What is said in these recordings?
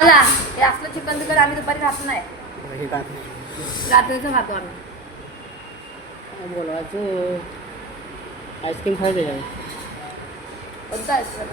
मला हे असलं चिकन बिकन आम्ही दुपारी खात नाही, हे खात नाही. रात्रीचं खातो आम्ही. बोलवायचं आईस्क्रीम खायचं आहे कोणतं आईस्क्रीम?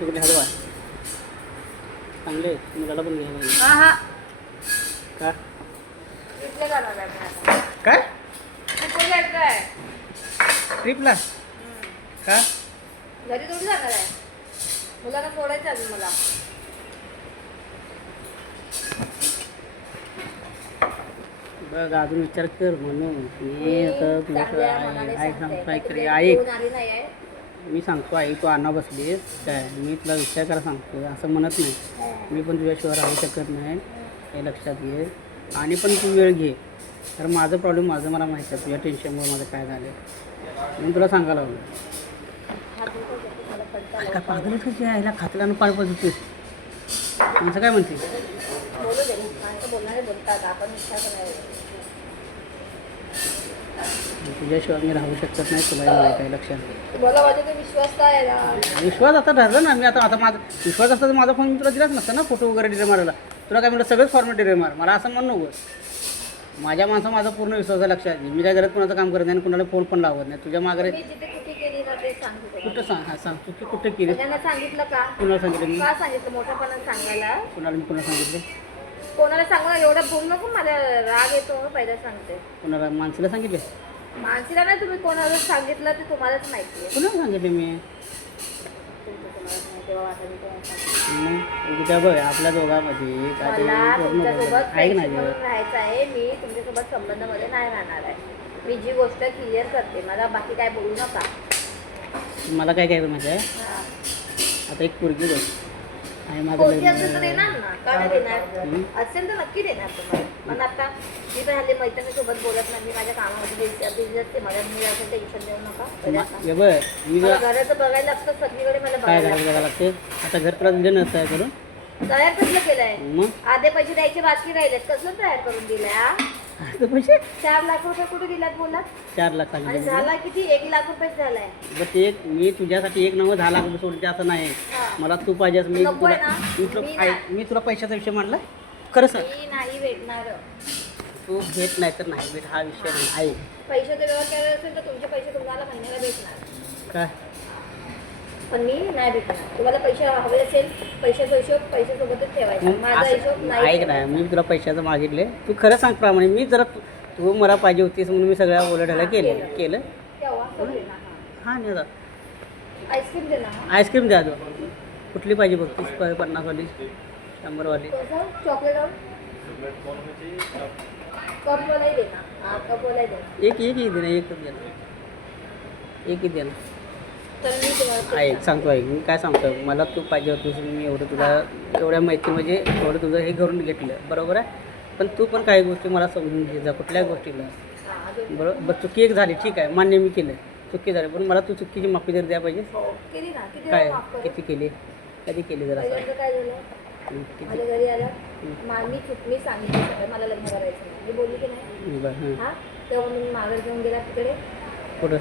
तिकडे हलवा चांगले मुलाला पण घ्यायला हा हा, का इथले जाणार आहे मी आता. काय इथले जायचं आहे. ट्रिपला का घरी थोडी जाणार आहे, मुलांना सोडायचं अजून मला. बघ अजून विचार कर म्हणून मी आता तुला चांगल्या मनाने ऐक सांगते. सांगतो ऐक कधी रे ऐक घेऊन आली नाही आहे. मी सांगतो आई तू आणा बसलीस काय मी तुला विचार करा सांगतो असं म्हणत नाही मी पण तुझ्याशिवाय राहू शकत नाही हे लक्षात घे आणि पण तू वेळ घे तर माझं प्रॉब्लेम माझं मला माहिती आहे तुझ्या टेन्शनमुळे माझं काय झालं म्हणून तुला सांगायला हवं हात उलटं करते, मला कंटाळा काय पागल कशी यायला खातल्यानं पाळ पडतोस तुमचं काय म्हणते बोलू दे, माणसं बोलणारे बोलतात, आपण विचार करायला. तुझ्याशिवाय मी राहू शकत नाही तुलाही माहीत आहे लक्षात मला माझ्या ते विश्वास काय आहे ना. विश्वास आता ठरला ना मी आता आता माझा विश्वास असता तर माझा फोन मी तुला दिलाच नसता ना फोटो वगैरे डिले मारायला तुला काय म्हटलं सगळंच फॉर्मॅट डिले मार मला असं म्हणू नको माझ्या माणसं माझा पूर्ण विश्वास आहे लक्षात घे मी काय घरात कोणाचं काम करत नाही आणि कोणाला फोन पण लावत नाही तुझ्या मागे मी जिथे कुठे केली ना ते सांगते कुठं सांग हा सांग तू की कुठं केली सगळ्यांना सांगितलं का? कुणाला सांगितलं मी का सांगितलं मोठ्यापणाने सांगायला? कुणाला मी कुणाला सांगितलं कोणाला सांगू ना, एवढं बोलू नको, मला राग येतो. पहिला सांगते कुणाला माणसाला सांगितलं मानसीला नाही, तुम्ही कोणाला सांगितलं ते तुम्हालाच माहिती आहे. कुणाला सांगितलं मी तुमचं तुम्हालाच माहिती, तेव्हा आता मी तेव्हा सांगते. मग उद्या बघ आपल्या दोघांमध्ये काय मला ते पूर्ण तुमच्यासोबत बोलणं. ऐक फ्रेंडशिप ना म्हणून गं. राहायचं आहे. मी तुमच्यासोबत संबंधामध्ये नाही राहणार आहे. मी जी गोष्ट क्लिअर करते, मला बाकी काय बोलू नका. मला काय काय माहिती आहे हा. आता एक पोरगी बघ आणि माझं पोरगी असेल तर लग्न देणार ना, का नाही देणार? असेल तर नक्की देणार तुम्हाला. पण आता मी तर हल्ली मैत्रिणीसोबत बोलत नाही, मी माझ्या कामामध्ये बिझी असते. मला मी असं टेन्शन देऊ नका. पहिलं सांग. हे बघ मी मला घराचं बघायला लागतं, सगळीकडे मला काय बघायला करायला लागते आता घर तुला दिलं नसतं आहे करून लागतं. तयार कसलं केलंय? मग आधे पैसे द्यायचे बाकी राहिलेत, कसलं तयार करून दिलंय? हा? आता पैसे 4 लाख रुपये कुठे दिलात बोला? 4 लाख आणि सांगितले झाला किती? 1 लाख रुपये झालाय. बट ते मी तुझ्यासाठी एक नवं 10 लाख रुपये सोडते असं नाही हा. मला तू पाहिजेस मी नको आहे तुला ना? मी तुला मी मी तुला पैशाचा विषय मांडला खरं सर मी नाही भेटणार. तू घेत नाही तर नाही भेट हा विषय नाही आहे पैशाचा व्यवहार करायला असेल तर तुमचे पैसे तुम्हाला महिन्याला भेटणार, काय पण मी नाही भेटणार. तुम्हाला पैसे हवे असेल, पैशाचा हिशोब पैशासोबतच ठेवायचा. मग माझा हिशोब असं नाही ऐक ना मी तुला पैशाचं मागितले तू खरं सांग प्रमाणे मी जरा तू मला पाहिजे होतीस म्हणून मी सगळ्या ओलाढायला केलं केलं तेव्हा सगळे ना. हां नाही आईस्क्रीम दे ना. आईस्क्रीम द्या तू कुठली पाहिजे बघ 30-50 वाली 100 वाली कसं? चॉकलेट कपवालाही दे ना. हा, कपवालाही दे. एक एक दे ना एकच दे ना एकच दे ना तर मी तुम्हाला ऐक सांगतो ऐक मी काय सांगतो मला तू पाहिजे होतीस मी एवढं तुला एवढ्या माहिती म्हणजे एवढं तुझं हे करून घेतलं बरोबर आहे पण तू पण काही गोष्टी मला समजून घे जा कुठल्या गोष्टीला हा, अजून बरोबर बरं चुकी एक झाली ठीक आहे मान्य मी केलं चुकी झाली पण मला तू चुकीची माफी जर द्या पाहिजे हो, केली ना. किती काय वेळा माफ करू? किती केली कधी केली जरा पहिल्यांदा काय झालं? किती माझ्या घरी आलं, मी सांगितलं सगळं, मला लग्न करायचं नाही. मी बोलली की नाही? बरं हां हा, तेव्हा मी माघार घेऊन गेला तिकडे. कुठं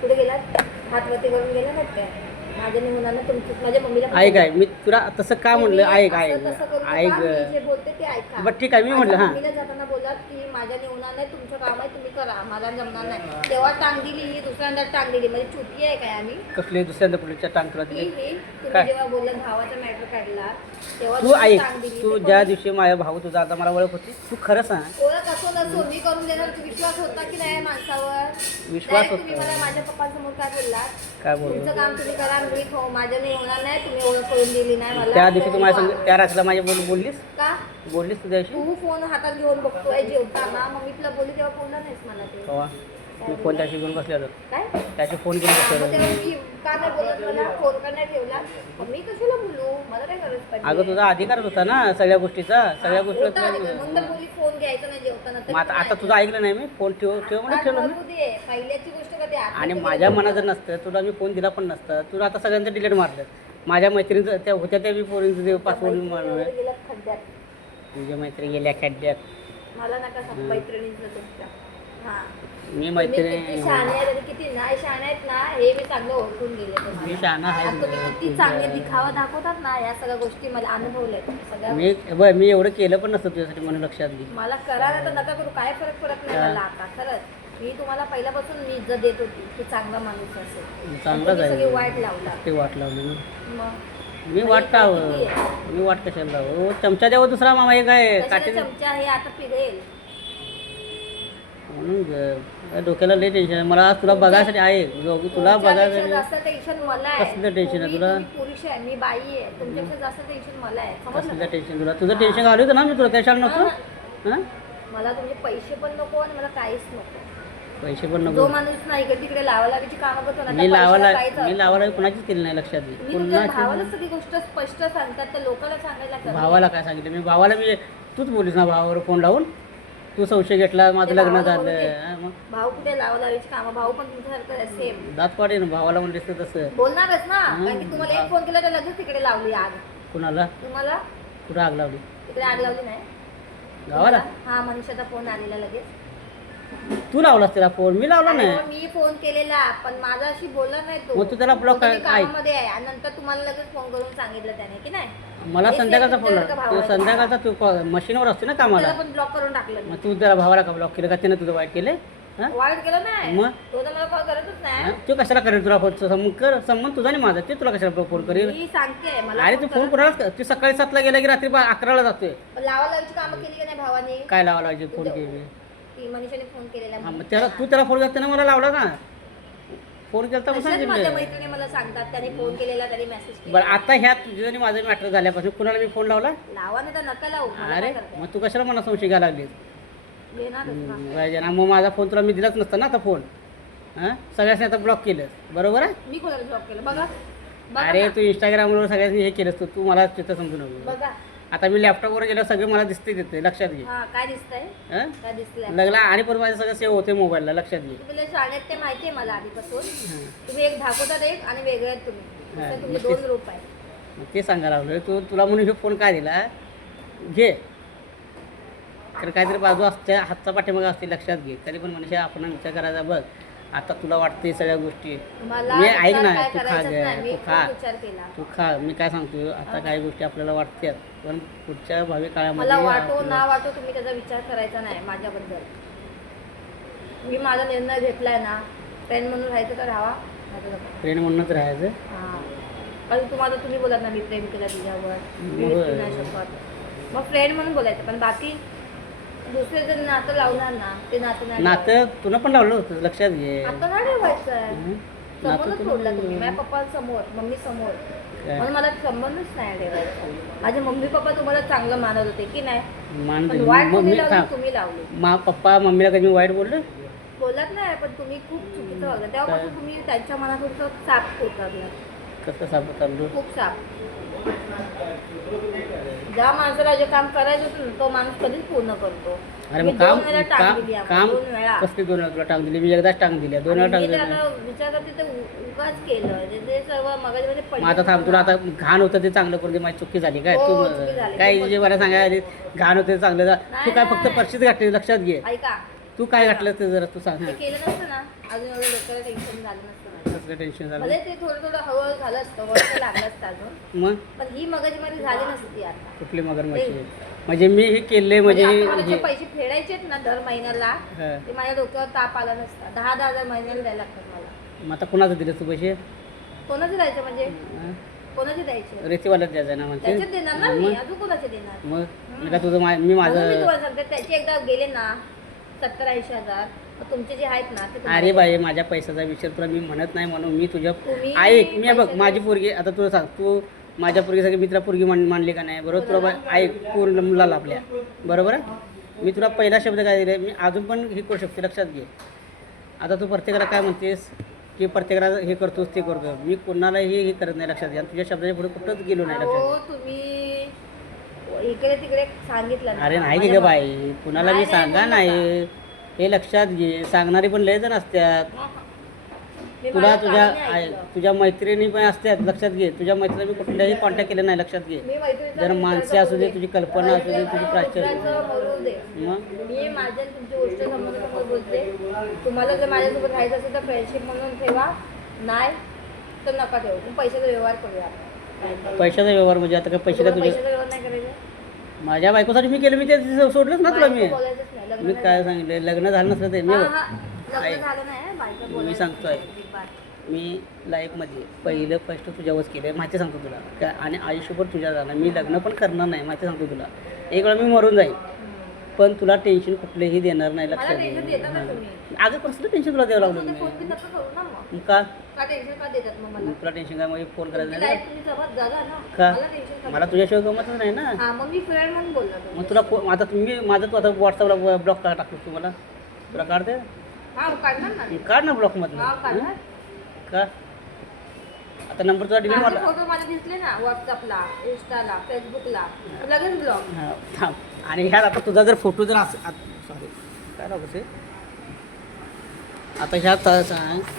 कुठे गेलात? हातवरती करून गेला नाहीत काय? माझ्या निघून तुमची माझ्या मम्मीला पण ऐक आहे मी तुला तसं का म्हणलं ऐक असं ऐक तसं करू नका. ऐक मी जे बोलते ते ऐका. बरं ठीक आहे मी म्हटलं माझ्या हां मम्मीला जाताना बोलात की माझ्या निघून नाही, तुमचं काम आहे, तुम्ही करा, मला जमणार नाही. तेव्हा टांग दिली, ही दुसऱ्यांदा टांग दिली. म्हणजे चुकी आहे काय आम्ही? कसले दुसऱ्यांदा पुढच्या टांग तुला ही दिले तुम्ही काय? जेव्हा बोललात भावाचा मॅटर काढला तेव्हा तू तुम्ही ऐक टांग दिली. तू ते ज्या कोण- दिवशी माझ्या भाऊ तुझा आता मला ओळख होती तू खरं सांग ओळख असो नसो मी करून देणार. तू विश्वास होता की नाही माणसावर? विश्वास Direct तुम्ही होता. मला माझ्या पप्पांसमोर काय बोललात? काय बोलू तुमचं काम तुम्ही करा, मी हो माझ्याने होणार नाही. तुम्ही ओळख करून दिली नाही मला. त्या दिवशी तू माझ्या तेव्हा संग त्या रात्रीला माझ्या बोललीस का बोललीस तू त्या दिवशी तू फोन हातात घेऊन बघतोय जेवताना, मग मी तुला बोलली तेव्हा बोलला नाहीस मला ते. तेव्हा मी फोन त्याशी घेऊन बसलेलो काय त्याची फोन घेऊन मग बसलेलो तेव्हा मी का नाही बोलत मला? फोन का नाही ठेवला? मग मी कशाला बोलू? मला काय गरज पडली? अगं तुझा अधिकारच होता ना सगळ्या गोष्टीचा सगळ्या होता अधिकार. गोष्टी मग तर बोलली फोन घ्यायचा नाही जेवताना. मग आता तुझं ऐकलं नाही मी फोन ठेव ठेव म्हणजे ठेवलं मी बघू दे, पहिल्याची गोष्ट कधी आठवते आणि कधी माझ्या बोलू मनात जर नका. नसतं तुला मी फोन दिला पण नसतं तुला आता सगळ्यांचं डिलीट मारलं माझ्या मैत्रिणीचं त्या होत्या त्या मी पोरींचं पासवर्ड मारलं वगैरे गेल्यात खड्ड्यात. तुझ्या मैत्रिणी गेल्या खड्ड्यात मला नका सांग मैत्रिणींचं तुमच्या. हा मी तुम्ही किती मैत्रिणी शहाणे आहेत आणि किती नाही शहाणे आहेत ना हे मी चांगलं ओळखून गेले तुम्हाला. मी शहाणा आहे. आणि तुम्ही किती चांगले दिखावा दाखवतात ना या सगळ्या गोष्टी मला अनुभवल्या सगळ्या. मी एवढं केलं पण नसतं तुझ्यासाठी म्हणून लक्षात घे. मला करा नाही तर नका करू काय फरक पडत नाही मला आता खरंच. मी तुम्हाला पहिल्यापासून मी इज्जत देत होती की चांगला माणूस असेल. चांगलाच तुम्ही सगळी आहे. वाईट लावला ते वाट लावली ना. मग मी वाट लावं. मी वाट कशाला लावू? चमचा द्यावं दुसरा मामा हे काय कशाला काटे चमचा हे आता पिघेल. म्हणून काय डोक्याला लय टेन्शन आहे मला. तुला बघायसाठी आहे तुला बघायसाठी. जास्त टेन्शन मला आहे. कसलं टेन्शन आहे तुला? तुम्ही पुरुष आहे मी बाई आहे. तुमच्यापेक्षा जास्त टेन्शन मला आहे समजलं कसलं का? टेन्शन तुला? तुझं टेन्शन घालू होतं ना मी तुला कशाला नको. हां मला तुमचे पैसे पण नको आणि मला काहीच नको. पैसे पण जो नको. माणूस नाही इकडे तिकडे लावालावीची कामं करतो ना मी त्या पैशाला लावायला काहीच मी अर्थ लावायला कुणाचीच केली नाही लक्षात घे. मी तुमच्या भावाला कुणाची सगळी गोष्ट स्पष्ट सांगतात तर लोकांना सांगायला कमी. भावाला काय सांगितलं मी? भावाला मी तूच बोलीस ना भावावर फोन लावून. तू संशय घेतला माझं ते लग्न भावाला झालं. बोलू दे. हां, मग भाऊ कुठे लावालावीची कामं भाऊ पण तुमच्यासारखं सेम दात पाडे ना भावाला म्हणलीस तर तसं. बोलणारच ना कारण की तुम्हाला एक फोन केला तर लगेच तिकडे लावली आग. कुणाला तुम्हाला कुठं आग लावली? तिकडे आग लावली नाही गावाला हा मनीषाचा फोन आलेला लगेच. तू लावलास त्याला फोन मी लावला अरे नाही. हो, मी फोन केलेला पण माझ्याशी बोलला नाही तो. मग तू त्याला block तो तुम्ही काय- कामामध्ये आहे आणि नंतर तुम्हाला लगेच फोन करून सांगितलं त्याने की नाही मला हे संध्याकाळचा सेम फोन तुमच्या तू भावाला. संध्याकाळचा तू मशीनवर असते ना कामाला. त्याला पण ब्लॉक करून टाकलं मी. मग तू त्याला भावाला का ब्लॉक केलं का त्यानं तुझं वाईट केलं? हां वाईट केलं नाही मग? तो तर मला कॉल करतच नाही. तू कशाला करेल तुला फोन संबंध तुझा आणि माझा ते तुला कशाला फोन करेल? मी सांगते मला अरे तू फोन कोणाला तू सकाळी 7ला गेला की रात्री 11ला जातोय. लावालावीची कामं केली की नाही भावाने. काय लावायला पाहिजे फोन केली? ती मनीषाने फोन केलेला हां मग त्याला फोन करते ना मला लावला ना फोन केला तर तशाच माझ्या सांगितलं. मैत्रिणी मला सांगतात त्याने फोन केलेला त्याने मेसेज केला. बरं आता ह्यात तुझं आणि माझं मॅटर झाल्यापासून कुणाला मी फोन लावला? लावा नाही तर नका लावू मला अरे काय करताय? मग तू कशाला मला संशय घ्यायला लागलीस? येणारच ना. पाहिजे ना. मग माझा फोन तुला मी दिलाच नसता ना आता फोन. हां सगळ्यांनी आता ब्लॉक केलं बरोबर आहे. मी कोणाला ब्लॉक केलं बघा बघा अरे ना. तू इंस्टाग्रामवर सगळ्यांनी हे केलंस तू मला तिथं समजू नको. बघा आता मी लॅपटॉपवर गेलो सगळे मला दिसते तिथे लक्षात घे. हा काय दिसतंय हां काय दिसलंय लगला आणि पण माझं सगळं सेव्ह होते मोबाईलला लक्षात घे. तुम्ही शाळेत ते माहिती आहे मला आधीपासून. हां तुम्ही एक दाखवतात एक आणि वेगळे आहेत तुम्ही. हा, असं तुमचे मग दोन रूप आहे. मग ते सांगायला लागलो तुला म्हणून हे फोन काय दिला घे. तर काहीतरी बाजू असते हातचा पाठीमागा असते लक्षात घे. तरी पण मनुष्य आपण विचार करायचा बघ. आता तुला वाटते सगळ्या गोष्टी मला मी ऐक विचार ना काय तू खा करायचाच घे नाही. मी तू खूप खा विचार केला. तू खा मी काय सांगतो आता काही गोष्टी आपल्याला वाटतात पण पुढच्या भावी काळामध्ये मला वाटो आपल्याला- ना वाटो तुम्ही त्याचा विचार करायचा नाही माझ्याबद्दल. मी माझा निर्णय घेतलाय ना फ्रेंड म्हणून राहायचं तर राहा नाहीतर नको. फ्रेंड म्हणूनच राहायचं. हा कारण तुम्हाला तुम्ही बोलत ना मी प्रेम केलं तुझ्यावर मी होय. विसरू नाही शकत. मग फ्रेंड म्हणून बोलायचं पण बाकी दुसरे जर नातं लावणार ना ते नातं नाही नातं तुला पण लावलं होतं लक्षात घे. लावायचं. आता नाही ठेवायचं आहे. हं? नातं संबंधच तुला तोडला तुम्ही माझ्या पप्पांसमोर मम्मी समोर. काय? म्हणून मला संबंधच नाही ठेवायचा. माझे मम्मी पप्पा तुम्हाला चांगलं मानत होते की नाही मान पण वाईट मम्मी कोणी लावली थांब. तुम्ही लावली. पप्पा मम्मीला कधी मी वाईट बोललो? बोलत नाही पण तुम्ही खूप चुकीचं वागलं तेव्हापासून तुम्ही त्यांच्या मनात साप उतरला. कसं सापडत चाललो? खूप साप. ज्या माणसाला जे काम करायचं होतं ना, तो माणूस कधीच पूर्ण करतो. अरे मी मग दोन काम वेळा टांग दिली आम्हाला, काम 2 वेळा. कसली 2 वेळा तुला टांग दिली? मी एकदाच टांग दिली 2 वेळा आणि टांग मी दिली. त्याला विचार करते ते उगाच केलं ते सर्व मगामध्ये मग आता थांब तुला आता घाण होतं ते चांगलं करून दे. माझी चुकी झाली काय हो, तू चुकी झाली. काय जे मला सांगायला घाण होते चांगलं तू काय फक्त नाही. परशीच घातली लक्षात घे. ऐका तू काय घातलं ते जरा तू सांग. ते केलं नसतं ना अजून एवढं डोक्याला टेन्शन झालं नसतं माझं. कसलं टेन्शन झालं भले ते थोडं थोडं हळूहळू झालं असतं वर्ष लागलं असतं अजून मग पण ही मगजमारी झाली नसती आता. कुठली मगरमच्छी म्हणजे मी हे केले म्हणजे आता मला जे हे पैसे फेडायचे आहेत ना दर महिन्याला हा. ते माझ्या डोक्यावर ताप आला नसता. 10,000 महिन्याला द्यायला लागतात मला. मग आता कुणाचं दिलं तू पैसे? कोणाचे द्यायचे म्हणजे कोणाचे द्यायचे रेतीवाल्यात द्यायचं ना म्हणते. त्याच्यात देणार ना मी अजून कोणाचे देणार. मग मी का तुझं मी म्हणून मी माझं तुम्हाला सांगते त्याचे एकदा गेले ना 70-80 हजार मग तुमचे जे आहेत ना ते तुम्हाला अरे बाई माझ्या पैशाचा विचार तुला मी म्हणत नाही म्हणून मी तुझ्या तुम्ही ऐक मी बघ पैशाचा- माझी पोरगी आता तुला सांग तू माझ्या पोरगीसाठी मी तुला पोरगी मानली का नाही बरोबर तुला ऐक पूर्ण मुलाला आपल्या बरोबर आहे मी तुला पहिला शब्द काय दिले मी अजून पण हे करू शकते लक्षात घे. आता तू प्रत्येकाला काय म्हणतेस की प्रत्येकाला हे करतोस ते करतो मी कोणालाही हे करत नाही लक्षात घ्या तुझ्या शब्दाच्या पुढे कुठंच गेलो नाही लक्षात हो तुम्ही इकडे तिकडे सांगितलं ना. अरे नाही की माझ्या ग बाई कुणाला मी नाही, नाही, सांगा बोलू नाही हे लक्षात घे सांगणारी पण लय जण असतात. मी मी तुला माझ्या तुझ्या कानाने ऐकलं. तुझ्या मैत्रिणी पण असतात लक्षात घे. तुझ्या मैत्रिणी मी कुठल्याही कॉन्टॅक्ट केला नाही, लक्षात घे. मी मैत्रिणीचा जर मित्राचा माणसे असू दे, बोलते. तुझी कल्पना असू दे, तुझी प्राच्य असू मित्राचं बोलू दे. दे. मग मी माझ्या तुमची गोष्ट समोर बोलते. तुम्हाला जर माझ्यासोबत राहायचं असेल तर फ्रेंडशिप म्हणून ठेवा, नाही तर नका ठेवू. तुम्ही पैशाचा व्यवहार करूया आपण. पैशाचा व्यवहार म्हणजे आता काय पैसे काय तुम्हाला तुझे पैशाचा व्यवहार नाही करायचा. माझ्या बायकोसाठी मी केलं, मी ते सोडलंच ना तुला मी. बायको बोलायचंच नाही, लग्न मी नाही काय झालं. सांगितलं, लग्न झालं नसलं ते मी हा, हा. आई, लग्न झालं नाही, बायको मी बोलायचं सांगतोय. नाही. मी लाईफमध्ये पहिलं फर्स्ट तुझ्यावरच केलं आहे, माहिती सांगतो तुला काय. आणि आयुष्यभर तुझ्या जाणार, मी लग्न पण करणार नाही, माहिती सांगतो तुला. एक वेळा मी मरून जाईल, पण तुला टेन्शन कुठलेही देणार नाही, मला लक्षात टेन्शन देता का तुम्ही? घे. अगं कसलं टेन्शन तुला द्यावं लागलं फोन मी? नका करू ना मग. का का टेन्शन का देतात मग मला? तुला टेन्शन काय, म्हणजे फोन करायचं तुमची नाही लाईफ तुम्ही जगत जगा ना. का? मला टेन्शन का मला देतात? तुझ्याशिवाय गमतच नाही ना. हा, मग मी फ्रेंड म्हणून बोलला तुम्ही. मग तुला आता तुम्ही माझं तू आता व्हॉट्सअपला ब्लॉक का टाकतो तुम्हाला, तुला काढते हा, काढणार ना. काढ ना ब्लॉकमधलं. हा, काढणार. का आता नंबर तुला डिलीट माझे मारला. फोटो माझे दिसले ना व्हॉट्सअपला, इंस्टाला, फेसबुकला, लगेच ब्लॉग. हा, थांब. आणि ह्यात आता तुझा जर फोटो जर असं सॉरी काय राहू आता ह्यात सांग